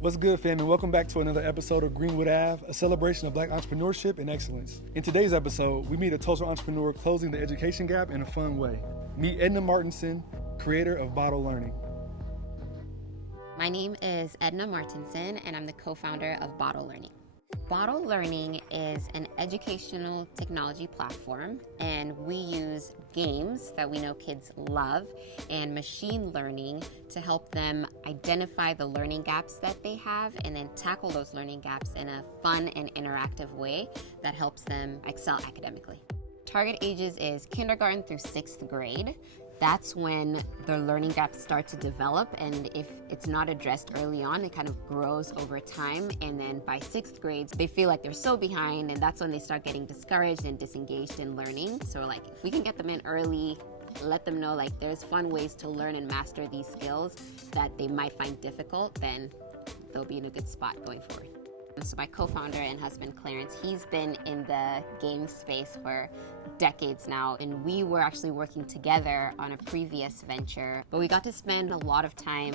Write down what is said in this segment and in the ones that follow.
What's good, fam, and welcome back to another episode of Greenwood Ave, a celebration of Black entrepreneurship and excellence. In today's episode, we meet a Tulsa entrepreneur closing the education gap in a fun way. Meet Edna Martinson, creator of Boddle Learning. My name is Edna Martinson, and I'm the co-founder of Boddle Learning. Boddle Learning is an educational technology platform, and we use games that we know kids love and machine learning to help them identify the learning gaps that they have and then tackle those learning gaps in a fun and interactive way that helps them excel academically. Target ages is kindergarten through 6th grade. That's when their learning gaps start to develop, and if it's not addressed early on, it kind of grows over time, and then by 6th grade, they feel like they're so behind, and that's when they start getting discouraged and disengaged in learning. So like, if we can get them in early, let them know like there's fun ways to learn and master these skills that they might find difficult, then they'll be in a good spot going forward. So my co-founder and husband, Clarence, he's been in the game space for decades now, and we were actually working together on a previous venture, but we got to spend a lot of time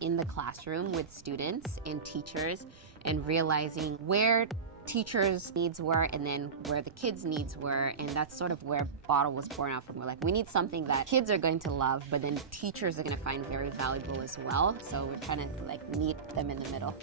in the classroom with students and teachers and realizing where teachers' needs were and then where the kids' needs were, and that's sort of where Boddle was born out from. We're like, we need something that kids are going to love, but then teachers are going to find very valuable as well, so we're trying to like meet them in the middle.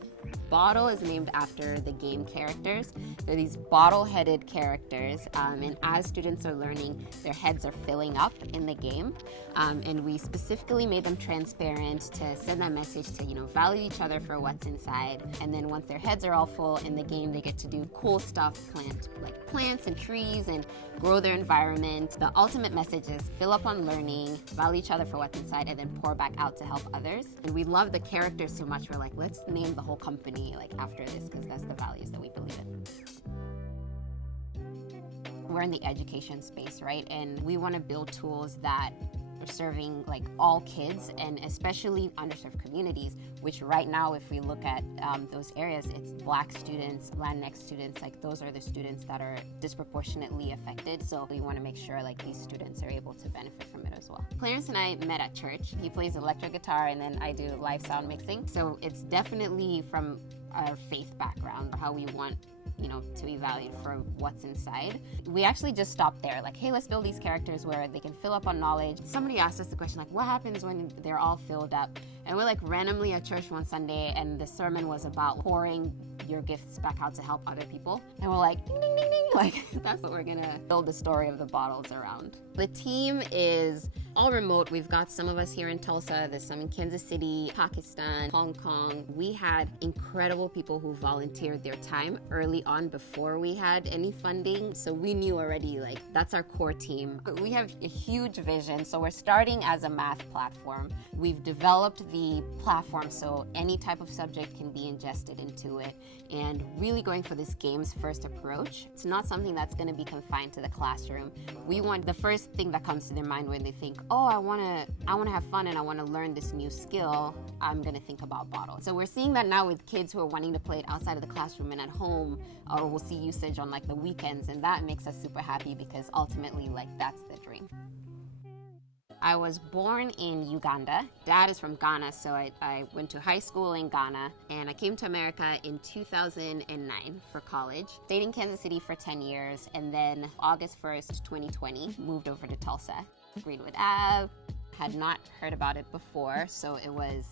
Boddle is named after the game characters. They're these bottle-headed characters, and as students are learning, their heads are filling up in the game, and we specifically made them transparent to send that message to, value each other for what's inside, and then once their heads are all full in the game, they get to do cool stuff, plant like plants and trees and grow their environment. The ultimate message is fill up on learning, value each other for what's inside, and then pour back out to help others. And we love the characters so much, we're like, let's name the whole company like after this, because that's the values that we believe in. We're in the education space, right? And we want to build tools that are serving like all kids and especially underserved communities, which right now, if we look at those areas, it's Black students, Latinx students, like those are the students that are disproportionately affected. So we want to make sure like these students are able to benefit from it as well. Clarence and I met at church. He plays electric guitar and then I do live sound mixing. So it's definitely from our faith background, how we want to be valued for what's inside. We actually just stopped there, like, hey, let's build these characters where they can fill up on knowledge. Somebody asked us the question, like, what happens when they're all filled up? And we're like randomly at church one Sunday, and the sermon was about pouring your gifts back out to help other people. And we're like, ding, ding, ding, ding. Like, that's what we're gonna build the story of the bottles around. The team is all remote. We've got some of us here in Tulsa, there's some in Kansas City, Pakistan, Hong Kong. We had incredible people who volunteered their time early on before we had any funding. So we knew already, like, that's our core team. We have a huge vision. So we're starting as a math platform. We've developed the platform so any type of subject can be ingested into it, and really going for this games first approach. It's not something that's going to be confined to the classroom. We want the first thing that comes to their mind when they think, oh, I want to have fun and I want to learn this new skill, I'm going to think about Boddle. So we're seeing that now with kids who are wanting to play it outside of the classroom and at home, or we'll see usage on like the weekends, and that makes us super happy because ultimately like that's the dream. I was born in Uganda. Dad is from Ghana, so I went to high school in Ghana, and I came to America in 2009 for college. Stayed in Kansas City for 10 years, and then August 1st, 2020, moved over to Tulsa. Greenwood Ave. Had not heard about it before, so it was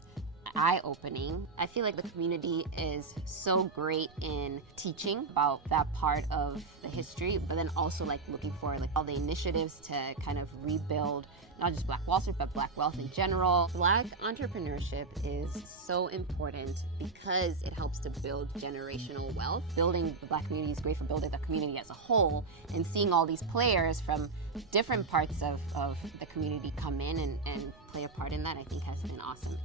eye-opening. I feel like the community is so great in teaching about that part of the history, but then also like looking for like all the initiatives to kind of rebuild not just Black Wall Street, but Black wealth in general. Black entrepreneurship is so important because it helps to build generational wealth. Building the Black community is great for building the community as a whole, and seeing all these players from different parts of the community come in and play a part in that, I think has been awesome.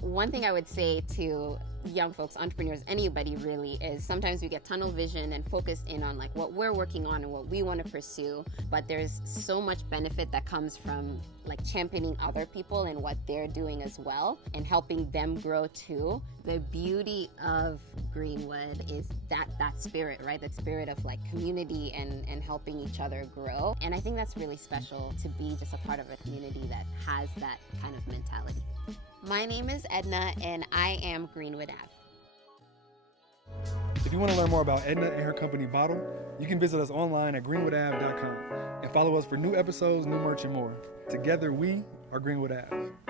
One thing I would say to young folks, entrepreneurs, anybody really, is sometimes we get tunnel vision and focused in on like what we're working on and what we want to pursue, but there's so much benefit that comes from like championing other people and what they're doing as well and helping them grow too. The beauty of Greenwood is that spirit, right? That spirit of like community and helping each other grow. And I think that's really special to be just a part of a community that has that kind of mentality. My name is Edna and I am Greenwood Ave. you want to learn more about Edna and her company Boddle, you can visit us online at greenwoodave.com and follow us for new episodes, new merch, and more. Together, we are Greenwood Ave.